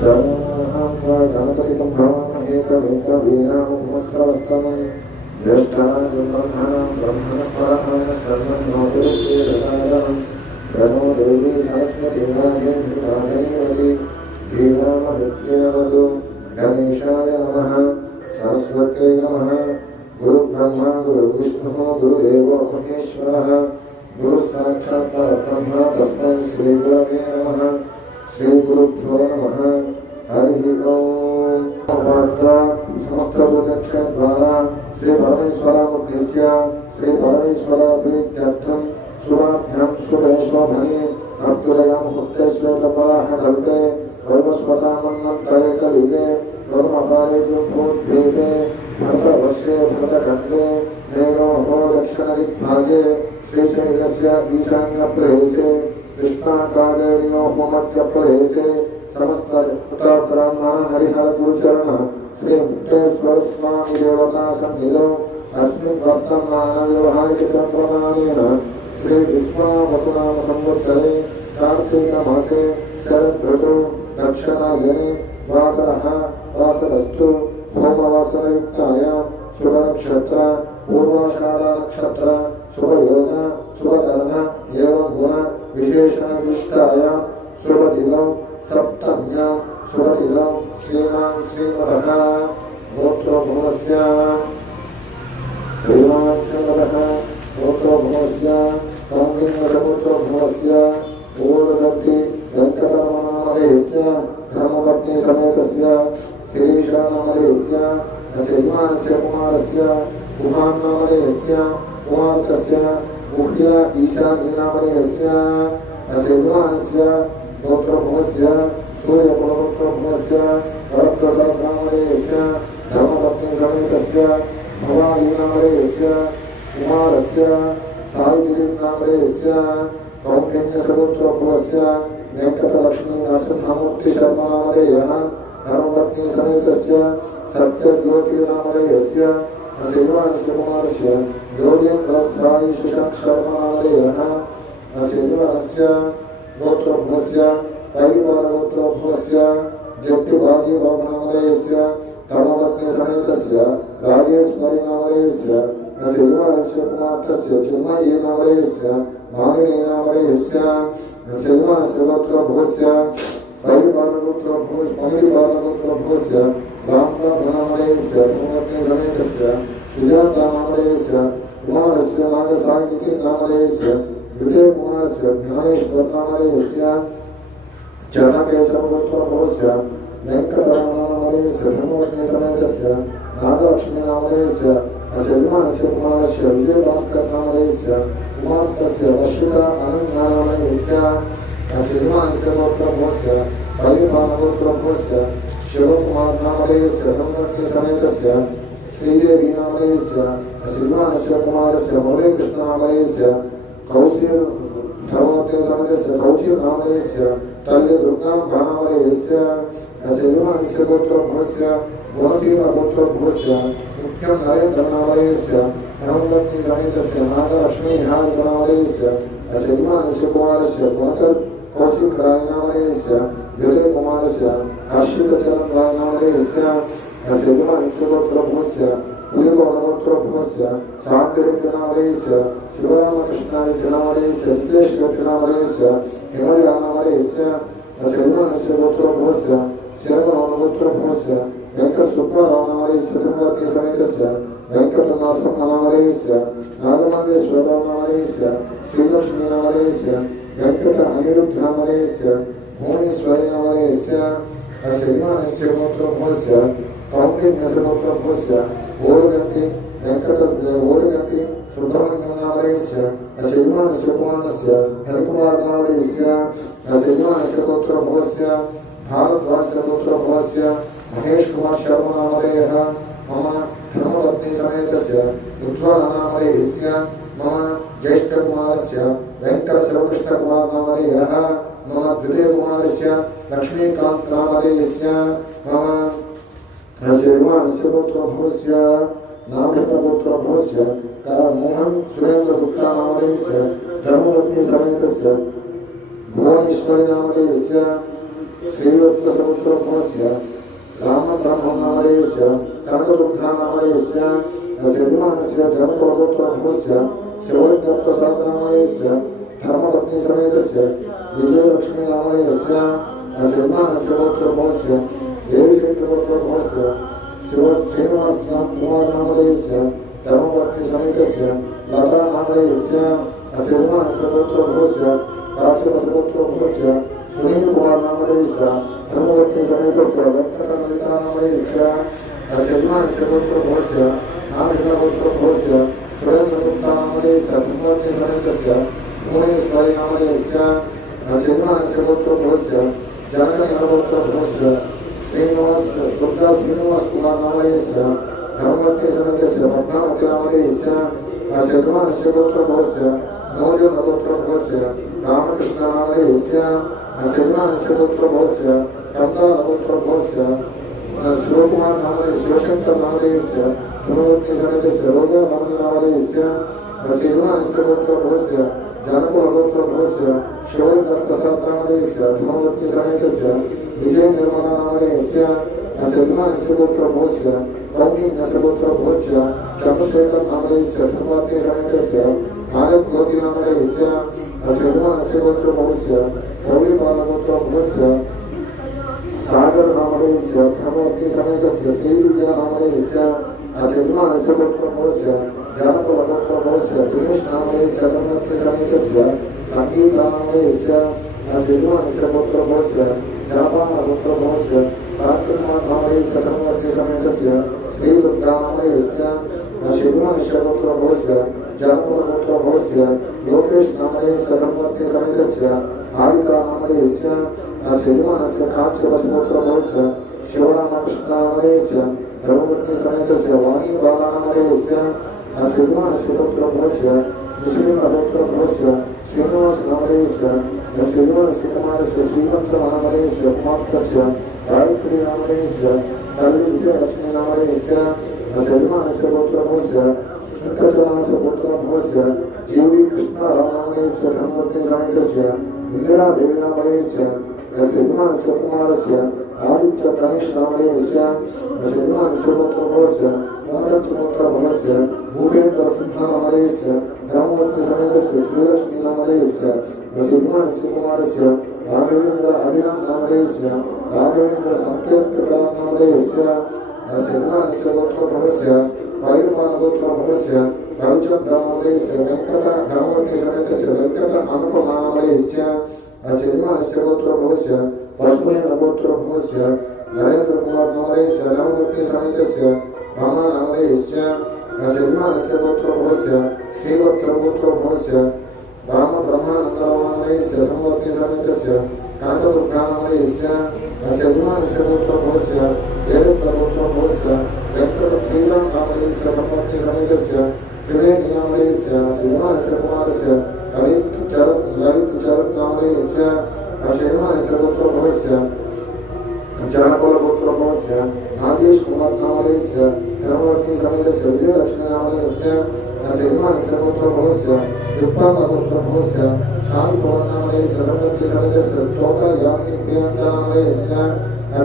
गणपतिं भवामहे कविं कवीनामुपमस्त्रवस्तमं ज्येष्ठानां ब्रह्मणस्परः सर्वज्ञोतिरुक्तिरसादनं प्रणो देवी सरस्वती वाजेन्द्रवाजनीवती धीनामविद्यावतु गणेशाय नमः सरस्वत्यै नमः गुरुब्रह्मा गुरुविष्णुः गुरुदेवो महेश्वरः गुरुसाक्षात् परब्रह्म तस्मै श्रीगुरवे नमः श्रीगुरुभ्यो नमः हरिः ओम् समस्त द्वारा श्री परमेश्वरामुद्दिश्य श्री परमेश्वराभित्यर्थं शुभाभ्यां शुभेशोभने अब्दुलयां मुक्तेश्वेतपराहकल्पे वैवस्वतामन्नन्तरे कलिगे ब्रह्मपाले भूद्भीते भरतवर्षे भरतखण्डे धेनोः दक्षिणदिग्भागे श्रीशैलस्य ईशान्यप्रदेशे कृष्णाकादेर्योः मध्यप्रदेशे समस्त ब्राह्मण हरिहर गुरुचरण श्री मुक्तेश्वर स्वामी देवता सन्निधौ अस्मिन् वर्तमान व्यवहारिकचन्द्रमानेन श्री विश्वावसुनाम संवत्सरे कार्तिक मासे शरद ऋतु दक्षिणायने वासरः वासरस्तु होमवासरयुक्तायां शुभनक्षत्र पूर्वाषाढ़ नक्षत्र शुभयोग शुभकरण एवं गुण विशेषणविष्टायां शुभदिनौ सप्तम्यां शुभदिनौ श्रीमान् श्रीमतः गोत्रोभवस्य श्रीमान् श्रीमतः गोत्रोभवस्य कौन्डिन्यगोत्रोभवस्य पूर्ववर्ती वेङ्कटरमणनामधेयस्य धर्मपत्नी समेतस्य श्रीशानामधेयस्य श्रीमानस्य कुमारस्य कुमारनामधेयस्य कुमारकस्य मुख्य ईशान्यनामधेयस्य श्रीमानस्य गोत्रोभवस्य सूर्यकुलगोत्रोभवस्य वरप्रसादनामधेयस्य धर्मपत्नी समेतस्य भवानीनामधेयस्य कुमारस्य सावित्रीनामधेयस्य कौन्डिन्यगोत्रोभवस्य वेङ्कटलक्ष्मी नरसिंहमूर्तिशर्मानामधेयः धर्मपत्नी समेतस्य सत्यज्योतिनामधेयस्य श्रीवानस्य कुमारस्य योगेन्द्रसायिशशाक्षरनामधेयः श्रीवानस्य गोत्रोभवस्य परिवारगोत्रोभवस्य जट्टुबाजीबाबुनामधेयस्य धर्मपत्नी समेतस्य राजेश्वरीनामधेयस्य श्रीवानस्य कुमारस्य चिन्मयीनामधेयस्य मालिनीनामधेयस्य श्रीवानस्य गोत्रोभवस्य परिवारगोत्रोभवस्य रामनामधेयस्य धर्मपत्नी समेतस्य सुजातानामधेयस्य कुमारस्य नागसाहिकीनामधेयस्य विजयकुमारस्य ज्ञानेश्वरनामधेयस्य चरणकेशवगोत्रोभवस्य वेङ्कटरमणनामधेयस्य धर्मपत्नी समेतस्य नागलक्ष्मीनामधेयस्य श्रीमानस्य कुमारस्य विजयभास्करनामधेयस्य कुमारकस्य वर्षिता अनन्यानामधेयस्य श्रीमानस्य गोत्रोभवस्य परिवारगोत्रोभवस्य शिवकुमारनामधेयस्य धर्मपत्नी समेतस्य श्रीदेवीनामधेयस्य श्रीमानस्य कुमारस्य मुरलीकृष्णनामधेयस्य कौशिक धर्मपत्नी समेतस्य कौशिकनामधेयस्य तल्यदुर्गाम्बानामधेयस्य श्रीमानस्य गोत्रोभवस्य गुणशीलगोत्रोभवस्य मुख्यं नरेन्द्रनामधेयस्य धर्मपत्नी समेतस्य नागलक्ष्मीनामधेयस्य श्रीमानस्य कुमारस्य गुणकर कौशिकरायनामधेयस्य विजयकुमारस्य हर्षितचरणरायनामधेयस्य श्रीमानस्य गोत्रोभवस्य पुलिगोत्रोभवस्य साग्रनामधेयस्य शिवरामकृष्णानामधेयस्य विदेशनामधेयस्य हिमयानामधेयस्य श्रीमानस्य गोत्रोभवस्य शिरगोत्रोभवस्य वेङ्कटसुब्बारावनामधेयस्य धर्मपत्नी समेतस्य वेङ्कटनाथनामधेयस्य नागमल्लेश्वरनामधेयस्य श्रीलक्ष्मीनामधेयस्य वेङ्कट अनिरुद्धनामधेयस्य भुवनेश्वरीनामधेयस्य श्रीमानस्य गोत्रोभवस्य कौन्डिन्यस्य गोत्रोभवस्य ओरगंटि वेङ्कटोरगंटि सुब्रह्मण्यनामधेयस्य श्रीमानस्य कुमारस्य हरिकुमारनामधेयस्य श्रीमानस्य गोत्रोभवस्य भारद्वाजस्य गोत्रोभवस्य महेश कुमार शर्मानामधेयः मम धर्मपत्नी समेतस्य उज्ज्वलनामधेयस्य मम ज्येष्ठकुमारस्य वेङ्कटशिवकृष्णकुमारनामधेयः मम द्वितीयकुमारस्य लक्ष्मीकान्तनामधेयस्य मम श्रीमानस्य गोत्रोभवस्य नाभिन्नगोत्रोभवस्य मोहन सुरेन्द्रगुप्तानामधेयस्य धर्मपत्नी समेतस्य भुवनेश्वरीनामधेयस्य श्रीयो श्रीवत्सपुत्रभवस्य रामब्रह्मनामधेयस्य कनकदुग्धानामधेयस्य श्रीमानस्य जनकपुत्रभवस्य शिवलिङ्गप्रसादनामधेयस्य धर्मपत्नीसमेतस्य विजयलक्ष्मीनामधेयस्य श्रीमानस्य पुत्रभवस्य देवीश्रीपुत्रभवस्य श्रीनिवासकुमारनामधेयस्य धर्मपत्नीसमेतस्य लतानामधेयस्य श्रीमानस्य पुत्रभवस्य काश्यपपुत्रभवस्य सुनीलकुमारनामधेयस्य धर्मपत्नीसमेतस्य वेङ्कटललितानामधेयस्य श्रीमानस्य पुत्रभवस्य नामिकापुत्रभवस्य सुरेन्द्रगुप्तानामधेयस्य धर्मपत्नीसमेतस्य भुवनेश्वरीनामधेयस्य श्रीमानस्य पुत्रभवस्य जनकपुत्रभवस्य श्रीनिवासकुमारनामधेयस्य धर्मपत्नीसमेतस्य पद्मावतीनामधेयस्य श्रीमानस्य पुत्रभवस्य मोजनपुत्रभवस्य रामकृष्णनामधेयस्य श्रीमानस्य पुत्रभवस्य कमलापुत्रभवस्य शिवशङ्करनामधेयस्य धर्मपत्नीसमेतस्य रोजारामनामधेयस्य श्रीमानस्य पुत्रभवस्य जनकपुत्रभवस्य शिवलिङ्गप्रसादनामधेयस्य धर्मपत्नीसमेतस्य विजयनिर्मलानामधेयस्य श्रीमानस्य पुत्रभवस्य कौण्डिन्यस्य पुत्रभवस्य चन्द्रशेखरनामधेयस्य धर्मपत्नीसमेतस्य आर्यज्योतिनामधेयस्य श्रीमानस्य पुत्रभवस्य गौरीपालपुत्रभवस्य सागरनामधेयस्य धर्मपत्नीसमेतस्य श्रीविद्यानामधेयस्य श्रीमानस्य पुत्रभवस्य जनकपुत्रभवस्य दिनेशनामधेयस्य धर्मपत्नीसमेतस्य सङ्गीतानामधेयस्य श्रीमानस्य पुत्रभवस्य जनपालपुत्रभवस्य कार्तिकनामधेयस्य धर्मपत्नीसमेतस्य श्रीदुर्गानामधेयस्य श्रीमानस्य पुत्रभवस्य जनकपुत्रभवस्य लोकेशनामधेयस्य धर्मपत्नीसमेतस्य आलिकानामधेयस्य श्रीमानस्य काश्यपपुत्रभवस्य शिवरामकृष्णनामधेयस्य धर्मपत्नीसमेतस्य वाणीबालानामधेयस्य श्रीमानस्य पुत्रभवस्य मुस्लिमपुत्रभवस्य श्रीनिवासनामधेयस्य श्रीमानस्य कुमारस्य श्रीवत्सनामधेयस्य कुमारस्य गायत्रीनामधेयस्य विजयलक्ष्मीनामधेयस्य श्रीमानस्य पुत्रभवस्य शङ्करचरणस्य पुत्रभवस्य जीवी कृष्णरामनामधेयस्य धर्मपत्नीसमेतस्य इन्दिरादेवीनामधेयस्य श्रीमानस्य कुमारस्य आदित्यगणेशनामधेयस्य श्रीमानस्य पुत्रभवस्य पुत्रभवस्य भूपेन्द्रसिंहनामधेयस्य धर्मपत्नीसमेतस्य श्रीलक्ष्मीनामधेयस्य श्रीमानस्य कुमारस्य राघवेन्द्र अभिरामनामधेयस्य राघवेन्द्र संकीर्तनामधेयस्य श्रीमानस्य पुत्रभवस्य वैरपालपुत्रभवस्य रविचन्द्रनामधेयस्य वेङ्कट धर्मपत्नीसमेतस्य वेङ्कट अनुपनामधेयस्य श्रीमानस्य पुत्रभवस्य पशुपतिपुत्रभवस्य नरेन्द्रकुमारनामधेयस्य धर्मपत्नीसमेतस्य रामनामधेयस्य श्रीमानस्य पुत्रभवस्य श्रीवत्सपुत्रभवस्य रामब्रह्मानन्दनामधेयस्य धर्मपत्नीसमेतस्य कनकदुर्गानामधेयस्य श्रीमानस्य पुत्रभवस्य देवपुत्रभवस्य वेङ्कटश्रीरामनामधेयस्य धर्मपत्नीसमेतस्य त्रिवेणीनामधेयस्य श्रीमानस्य कुमारस्य ललितचरनामधेयस्य श्रीमानस्य पुत्रभवस्य जनकपुत्रभवस्य नागेशकुमारनामधेयस्य धर्मपत्नीसमेतस्य विजयलक्ष्मीनामधेयस्य श्रीमानस्य पुत्रभवस्य युक्तापुत्रभवस्य शान्तनामधेयस्य धर्मपत्नीसमेतस्य तोटयामिप्रियङ्कनामधेयस्य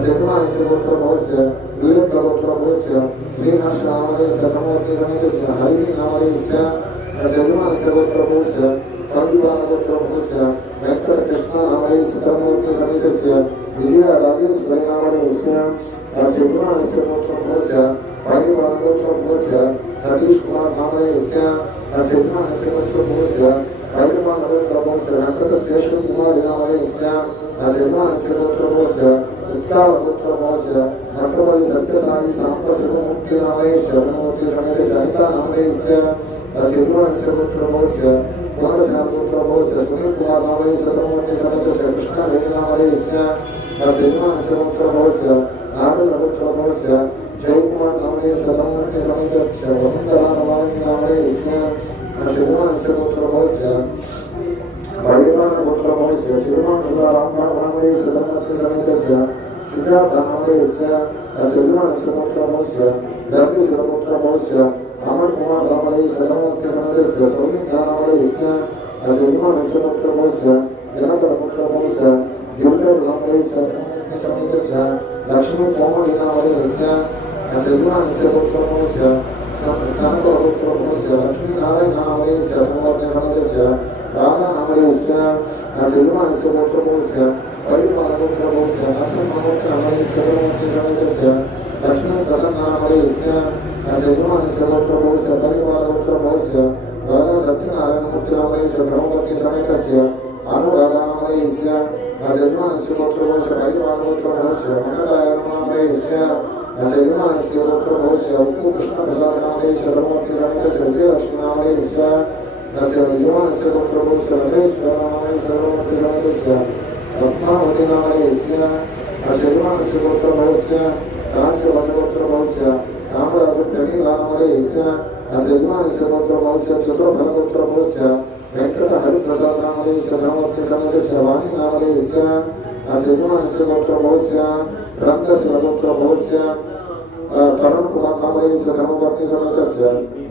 श्रीमानस्य पुत्रभवस्य विवेकपुत्रभवस्य श्रीहर्षनामधेयस्य धर्मपत्नीसमेतस्य हरिनामधेयस्य श्रीमानस्य पुत्रभवस्य कविपालपुत्रभवस्य वेङ्कटकृष्णनामधेयस्य धर्मपत्नीसमेतस्य विजयराजेश्वरीनामधेयस्य श्रीमानस्य पुत्रभवस्य हरिपालपुत्रभवस्य सतीशकुमारनामधेयस्य श्रीमानस्य पुत्रभवस्य हरिपालपुत्रभवस्य वेङ्कटशेषकुमारनामधेयस्य श्रीमानस्य पुत्रभवस्य उत्तालपुत्रभवस्य भक्तवल्ली सत्यसाई साम्बशिवमूर्तिनामधेयस्य धर्मपत्नीसमेतस्य अनितानामधेयस्य श्रीमानस्य पुत्रभवस्य पुनरसेनपुत्रभवस्य सुनीलकुमारनामधेयस्य धर्मपत्नीसमेतस्य कृष्णवेणीनामधेयस्य श्रीमानस्य पुत्रभवस्य नागपुत्रभवस्य जयकुमारनामधेयस्य धर्मपत्नीसमेतस्य वसुन्धरानामधेयस्य श्रीमानस्य पुत्रभवस्य वैदिकपुत्रभवस्य श्रीमानरामनामधेयस्य धर्मपत्नीसमेतस्य सिद्धार्थनामधेयस्य श्रीमानस्य पुत्रभवस्य गर्गशिवपुत्रभवस्य अमरकुमारनामधेयस्य धर्मपत्नीसमेतस्य सौमित्रनामधेयस्य श्रीमानस्य पुत्रभवस्य जनकपुत्रभवस्य दिव्यनामधेयस्य धर्मपत्नी समेतस्य लक्ष्मी कोमलिनामलयस्य असेल्वानस्य पुत्रमोस्य सनकपुत्रमोस्य लक्ष्मी नारायणामलयस्य धर्मपत्नी समेतस्य राधानामलयस्य असेल्वानस्य पुत्रमोस्य परिपालपुत्रमोस्य असन्ममुत्रामलयस्य धर्मपत्नी समेतस्य लक्ष्मी प्रसन्नामलयस्य असेल्वानस्य पुत्रमोस्य परिपालपुत्रमोस्य राधा सत्यनारायणमूर्तिनामलयस्य धर्मपत्नी समेतस्य अनुराधानामलयस्य असेल्वानस्य पुत्रमोस्य परिपालपुत्रमोस्य मनदायनामलयस्य असेल्वानस्य पुत्रमोस्य कृष्णप्रसादनामलयस्य धर्मपत्नी समेतस्य विजयलक्ष्मीनामलयस्य असेल्वानस्य पुत्रमोस्य रथेश्वरनामलयस्य धर्मपत्नी समेतस्य रत्नावतीनामलयस्य असेल्वानस्य पुत्रमोस्य कांस्यवसपुत्रमोस्य रामराजप्रणीनामलयस्य असेल्वानस्य पुत्रमोस्य चतुर्भरपुत्रमोस्य वेंकटहरिप्रसादनामलयस्य धर्मपत्नी समेतस्य वाणीनामलयस्य असेल्वानस्य पुत्रमोस्य रत्नशिवपुत्रमोस्य तरुणकुमारनामलयस्य धर्मपत्नी समेतस्य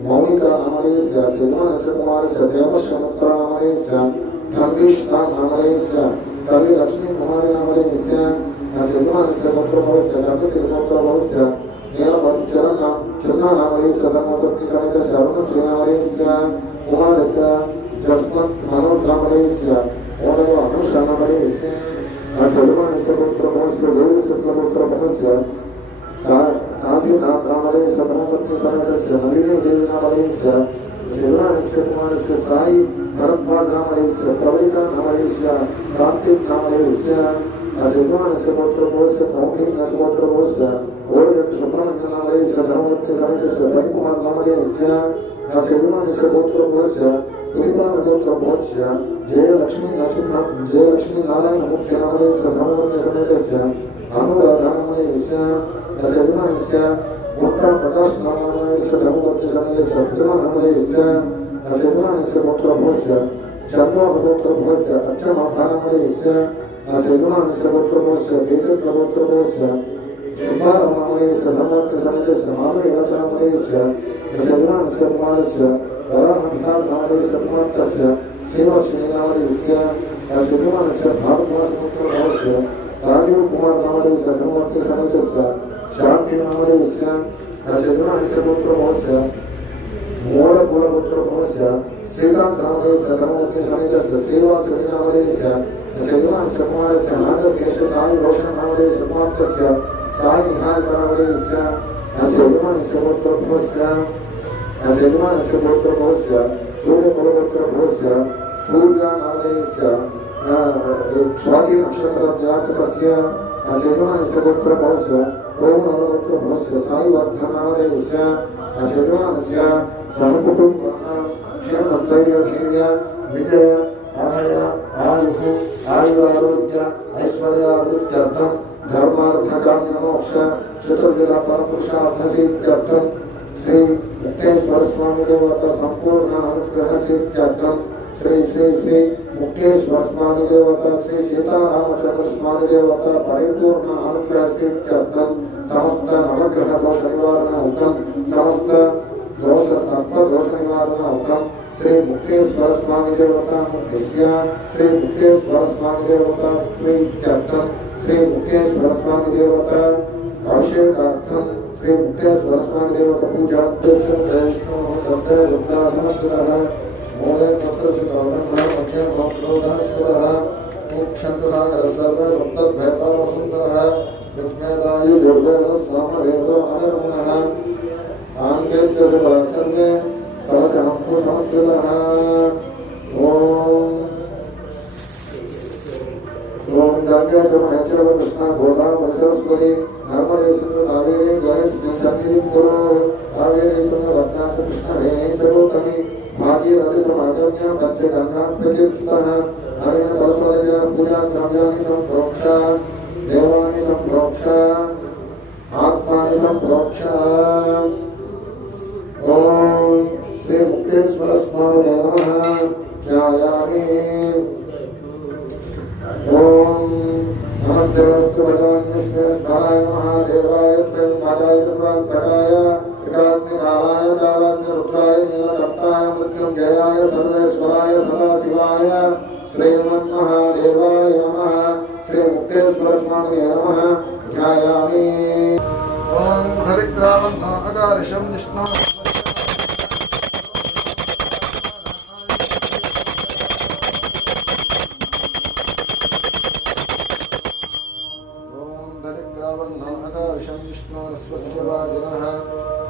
मौलिकानामलयस्य असेल्वानस्य कुमारस्य देवशमुत्रानामलयस्य धम्बीष्णानामलयस्य कविलक्ष्मीकुमारीनामलयस्य असेल्वानस्य पुत्रमोस्य धर्मशिवपुत्रमोस्य नीलचरणानामलयस्य धर्मपत्नी समेतस्य अरुणश्रीनामलयस्य कुमारस्य जस्मत् मनोजनामलयस्य ओनव अनुषानामलयस्य असेल्वानस्य पुत्रमोस्य देवस्य पुत्रमोस्य काशीनाथनामलयस्य धर्मपत्नी समेतस्य नलिनीदेवीनामलयस्य असेल्वानस्य कुमारस्य साई भरद्वाजनामलयस्य प्रवीणानामलयस्य कार्तिकनामलयस्य असेल्वानस्य पुत्रमोस्य कौण्डिन्यस्य पुत्रमोस्य ओर्जन सुब्रह्मण्यनामलयस्य धर्मपत्नी समेतस्य परिकुमारनामलयस्य असेल्वानस्य पुत्रमोस्य पुरीपालपुत्रमोस्य जयलक्ष्मी नारायणमूर्तिनामलयस्य धर्मपत्नी समेतस्य अनुराधानामलयस्य असेल्वानस्य उत्तरप्रकाशनामलयस्य धर्मपत्नी समेतस्य पितृनामलयस्य असेल्वानस्य पुत्रमोस्य चन्द्रपुत्रमोस्य अच्छमाभानामलयस्य असेल्वानस्य पुत्रमोस्य देशपुत्रमोस्य सुब्बारनामलयस्य धर्मपत्नी समेतस्य माधवीनामलयस्य असेल्वानस्य कुमारस्य वराहविहारनामलयस्य कुमारस्य श्रीनिवासनामलयस्य असेल्वानस्य भारद्वाजपुत्रमोस्य राजीवकुमारनामलयस्य धर्मपत्नी समेतस्य शान्तिनामलयस्य असेल्वानस्य पुत्रमोस्य मोरकुलपुत्रमोस्य श्रीकान्तनामलयस्य धर्मपत्नी समेतस्य श्रीवासवीनामलयस्य असेल्वानस्य कुमारस्य नागकेश साई रोशननामलयस्य कुमारस्य साई निहारनामलयस्य असेल्वानस्य पुत्रमोस्य सूर्यकुलपुत्रमोस्य सूर्यनामलयस्य स्वाति नक्षत्रजातकस्य असेल्वानस्य पुत्रमोस्य ओमपुत्रमोस्य साई वर्धनामलयस्य असेल्वानस्य सहकुटुम्बः क्षेमस्थैर्यधैर्य विजय अभय आयुः आयुरारोग्य ऐश्वर्यावृत्यर्थं धर्मार्थकाम्यमोक्ष चतुर्विध परपुरुषार्थसिद्ध्यर्थं श्री मुक्तेश्वर स्वामी देवता संपूर्ण अनुग्रह सिद्ध्यर्थं श्री श्री श्री मुक्तेश्वर स्वामी देवता श्री सीतारामचंद्र स्वामी देवता परिपूर्ण अनुग्रह सिद्ध्यर्थं समस्त नवग्रह दोष निवारणार्थं समस्त दोष सर्प दोष निवारणार्थं श्री मुक्तेश्वर स्वामी देवता मुक्तिस्य श्री मुक्तेश्वर स्वामी देवता प्रीत्यर्थं श्री मुक्तेश्वर स्वामी देवता अभिषेकार्थं श्री मुक्तेश्वर स्वामी देवता पूजा वैष्णव तत्र रुद्रासनस्वरः मूले पत्रसुतौरन्नः मध्ये मोक्षोदनस्वरः मोक्षन्तसागरः सर्वसप्तद्भयपावसुन्दरः विज्ञादायुर्वेदस्वामवेदो अधर्मणः आङ्गेभ्य सर्वे परसहंसंस्कृतः ओम गंगे च महेश्वर कृष्ण गोदा सरस्वती नर्मदे सिंधु कावेरी गणेश सन्निधिं कुरु कावेरी तुंगभद्रा च कृष्णवे च गौतमी भागीरथी समागम्य पंचगंगा प्रकीर्तितः अनेन सरस्वत्या पूजा द्रव्याणि संप्रोक्ष देवानि संप्रोक्ष आत्मानि संप्रोक्ष ओम श्री मुक्तेश्वर स्वामी नमः ध्यायामि ओम नमस्ते नमस्ते भगवान विष्णुस्मराय महादेवाय प्रेमनाराय त्रिपुरान्तकाय त्रिकाग्निकालाय कालाग्निरुद्राय नीलकण्ठाय मृत्युञ्जयाय सर्वेश्वराय सदाशिवाय श्रीमन्महादेवाय नमः श्री मुक्तेश्वर स्वामी नमः नमः ध्यायामि। ॐ हरिद्रावन्नो अकार्षं विष्णु विष्णोरस्वस्य वाजिनः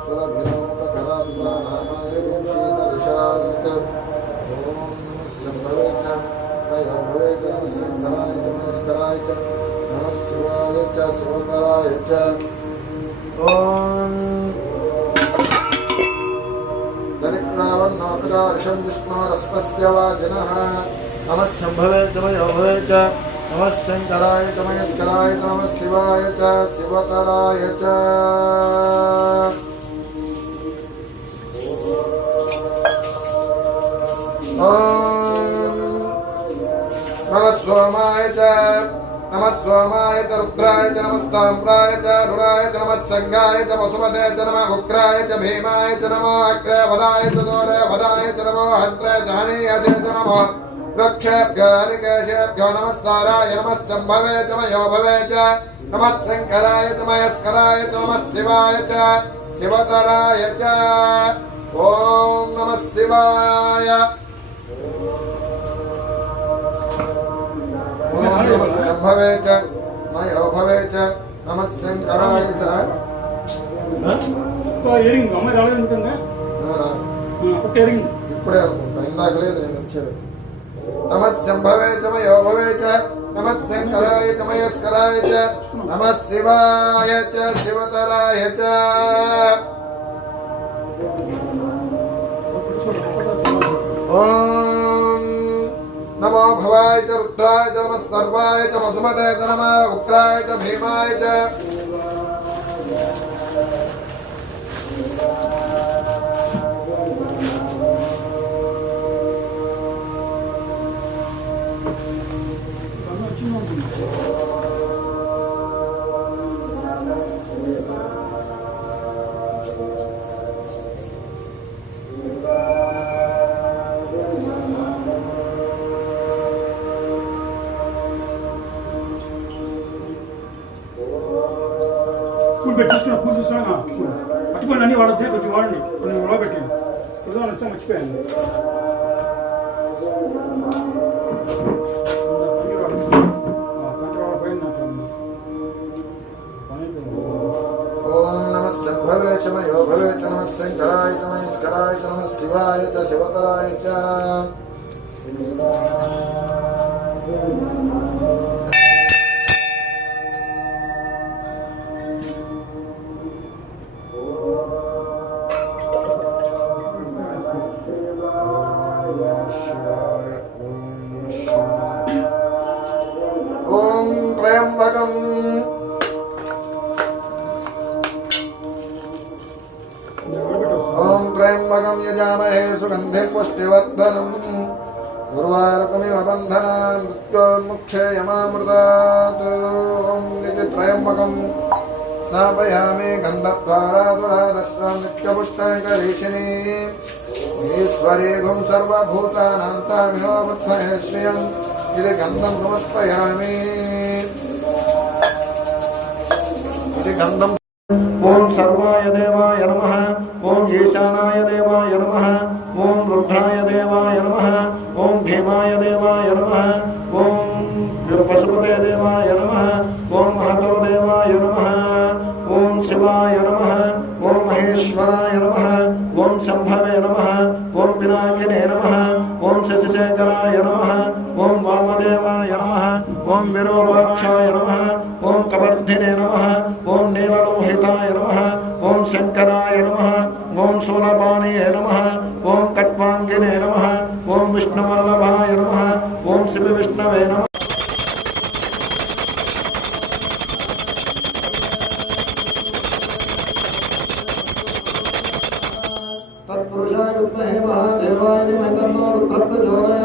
सुरभिनोपकरात्मानामाय शीतर्षात् ॐ शम्भवे च मयोभवे च नमः शङ्कराय च महेश्वराय च नमः शिवाय च शिवकराय च ॐ दरिद्रावन्नोपकार्षं विष्णोरस्वस्य वाजिनः नमः शम्भवे च मयोभवे च नमः शङ्कराय च महेश्वराय च नमः शिवाय च शिवकराय च नमः सोमाय च रुद्राय च नमस्ताम्राय च रुणाय च नमः संगाय च वसुमते च नमः उग्राय च भीमाय च नमः अग्रवदाय च दोरवदाय च नमः हन्त्रे च हनीयते च नमः वृक्षेभ्यो हरिकेशेभ्यो नमस्काराय नमः शम्भवे च मयोभवे च नमः शङ्कराय च महेश्वराय च नमः शिवाय च शिवतराय च ॐ नमः शिवाय ॐ नमः शम्भवे च मयोभवे च नमः शङ्कराय च ఇప్పుడే అనుకుంటా ఇందాక లేదు నేను వచ్చేది नमः शम्भवे च मयोभवे च नमः शङ्कराय च महेश्वराय च नमः शिवाय च शिवतराय च ॐ नमो भवाय च रुद्राय च नमः सर्वाय च वसुमते च नमः उग्राय च भीमाय च చూసుకున్నా పూజ చూసుకున్నా పట్టుకొని అన్ని వాడద్దు కొంచెం వాడండి కొంచెం ఉడవ పెట్టి ఉదాహరణ వచ్చా మర్చిపోయాను ఓం నమః శంభవే చ మయోభవే చ నమః శంకరాయ చ మహేశ్వరాయ చ నమః శివాయ చ శివతరాయ చ ఓం త్రయంబకం त्र्यंबकं यजामहे सुगन्धिं पुष्टिवर्धनम् उर्वारुकमिव बन्धनान् मृत्योर्मुक्षे यमामृतात् ॐ इति त्र्यंबकं स्नापयामि गन्धद्वारादुरादश्रं नित्यपुष्टैकरीशिनी ईश्वरीगुं सर्वभूतानां तामिहो बुद्धये श्रियम् इति गन्धं समर्पयामि इति गन्धं ओम सर्वाय देवाय नमः ओम ईशानाय देवाय नमः ओम रुद्राय देवाय नमः ओम भीमाय देवाय नमः ओम पशुपते देवाय नमः ओम महतो देवाय नमः ओम शिवाय नमः ओम महेश्वराय नमः ओम शंभवे नमः ओम पिनाकिने नमः ओम शशिशेखराय नमः ओम वामदेवाय नमः ओम विरूपाक्षाय नमः ओम कवर्धिने नमः ओम नीललोहिताय नमः ओम शंकराय नमः ओम शूलपाणिये नमः ओम कट्वांगिने नमः ओम विष्णुवल्लभाय नमः ओम शिव विष्णवे नमः तत्पुरुषाय विद्महे महादेवाय धीमहि तन्नो रुद्रः प्रचोदयात्